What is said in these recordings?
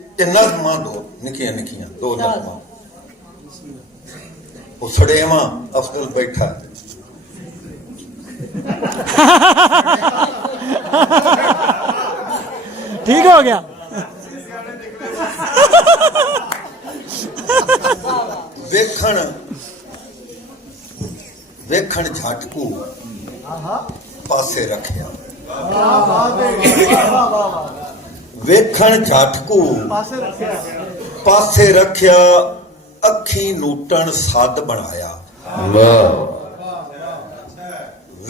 नज़मां दो निकियां निकियां दो नज़मां वो सड़ेवा अफजल बैठा ठीक हो गया। वेखण वेखण झटकू पासे रखिया वेखण झटकू पासे रखिया अखी नूटन सद बनाया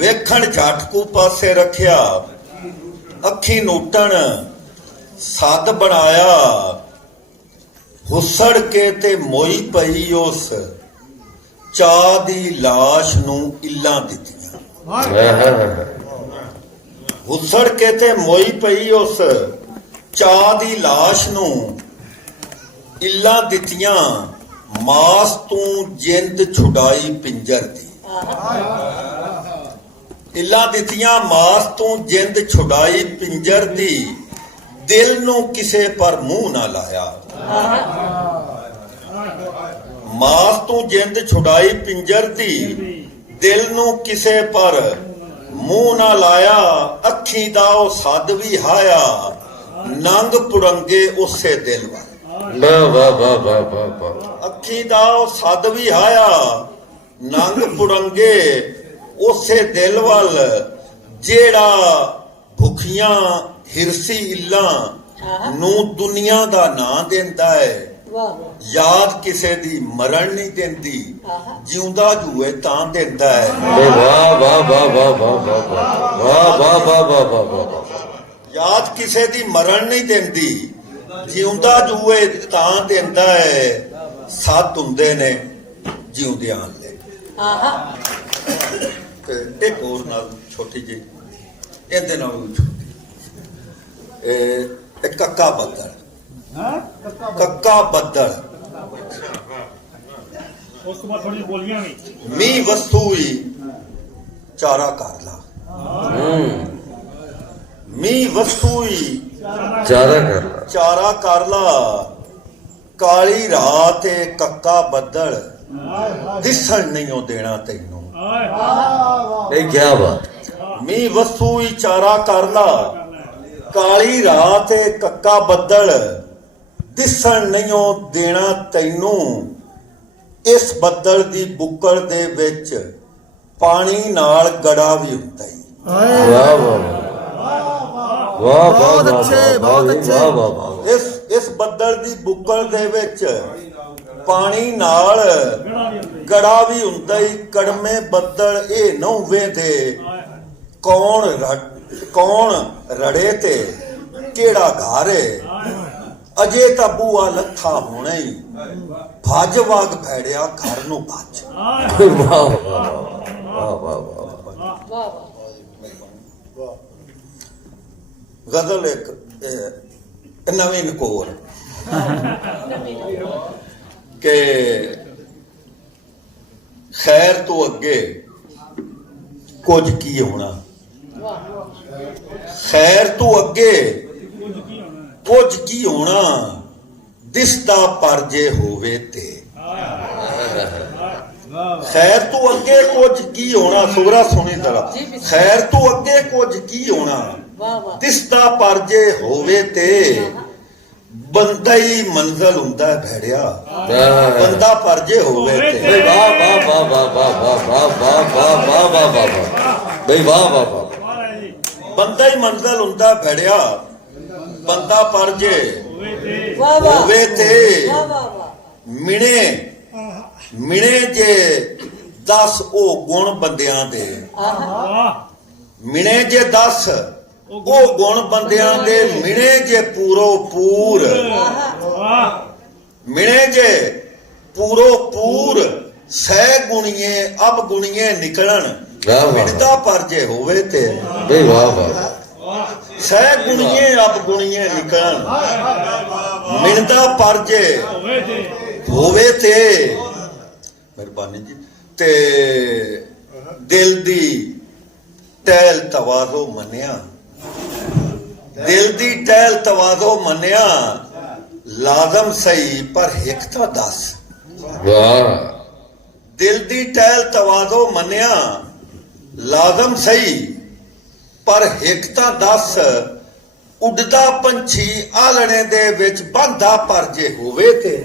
वेखण झटकू पासे रखिया अखी नूटन सद बनाया हुसड़ के ते मोई पई उस चा दी लाश नूं इल्लां दित्तियां हुसड़ के ते मोई पई उस चा दी लाश नूं इल्लां दित्तियां मास तू जिंद छुड़ाई पिंजर दी इल्लां दित्तियां मास तू जिंद छुड़ाई पिंजर दी दिल नूं किसे पर मुंह ना लाया मास तू जिंद छुड़ाई पिंजर दी दिल नूं किसे पर मुंह ना लाया अखी दा ओ सद भी हाया नंग पुरंगे उसे दिल अखी दा ओ सद भी हाया नंग पुरंगे उसे दिल वल जेड़ा भुखियां हिरसी इल्लां नूं दुनिया दा ना देंदा है याद किसे दी मरण नहीं देंदी जिउंदा जूए तां देंदा है याद किसे दी मरण नहीं देंदी जिउंदा जूए तां देंदा है सत हुंदे ने जिउंदियां ले एक और नाल छोटी जी इहदे नाल छोटी कक्का बद्दल कक्का बद्दल मी वस्तु ही चारा कर ला मी वस्तु ही चारा कर ला काली रात कक्का बद्दल दिसन नहीं देना तेनू क्या बात मी वस्तु ही चारा कर ला काली रात कक्का बद्दल दिसन नहीं देना तैनू इस बद्दल दी बुक्कड़ दे विच पानी नाल गड़ा भी हुंदा ही बहुत अच्छे इस बद्दल दी बुक्कड़ दे विच पानी नाल गड़ा भी हुंदा ही कड़मे बद्दल ए नौ वेंदे कौन रड़े ते केड़ा घारे अजे ता बूआ लथा होना ही भज वाग भैड़िया घर नू भज गजल एक नवीन कोर के खैर तो अगे कुछ की होना खैर तो अगे कुछ की होना दिसदा पर जे होवे ते खैर तो अगे कुछ की होना सुगरा सुनी तरह खैर तो अगे कुछ की होना दिसदा पर जे होवे ते बंदा ही मंजिल हुंदा है भैड़िया बंदा पर जे होवे ते बंदा ही मंजिल हुंदा है भैड़िया बंदा पर जे होवे ते मिने मिने जे 10 ओ गुण बंदियां दे मिने जे 10 ओ गुण बंदियां दे मिने जे पूरो पूर मिने जे पूरो पूर सह गुणिये अब गुणिये निकलन मिनदा पर जे होवे ते सह गुणिये अब गुणिये निकलन मिनदा पर जे होवे ते मेहरबानी जी ते दिल दी टहल तवाज़ो मनिया दिल दी टहल तवाज़ो मनिया ਲਾਜ਼ਮ ਸਹੀ ਪਰ ਹਿੱਕ ਤਾਂ ਦੱਸ। ਵਾਹ ਦਿਲ ਦੀ ਟਹਿਲ ਤਵਾਜ਼ੋ ਮੰਨਿਆ ਲਾਜ਼ਮ ਸਹੀ ਪਰ ਹਿੱਕ ਤਾਂ ਦੱਸ। ਉੱਡਦਾ ਪੰਛੀ ਆਲਣੇ ਦੇ ਵਿੱਚ ਬੰਦਾ ਪਰ ਜੇ ਹੋਵੇ ਤੇ।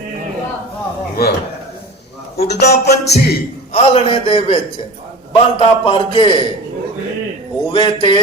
ਵਾਹ ਉੱਡਦਾ ਪੰਛੀ ਆਲਣੇ ਦੇ ਵਿੱਚ ਬੰਦਾ ਪਰ ਜੇ ਹੋਵੇ ਤੇ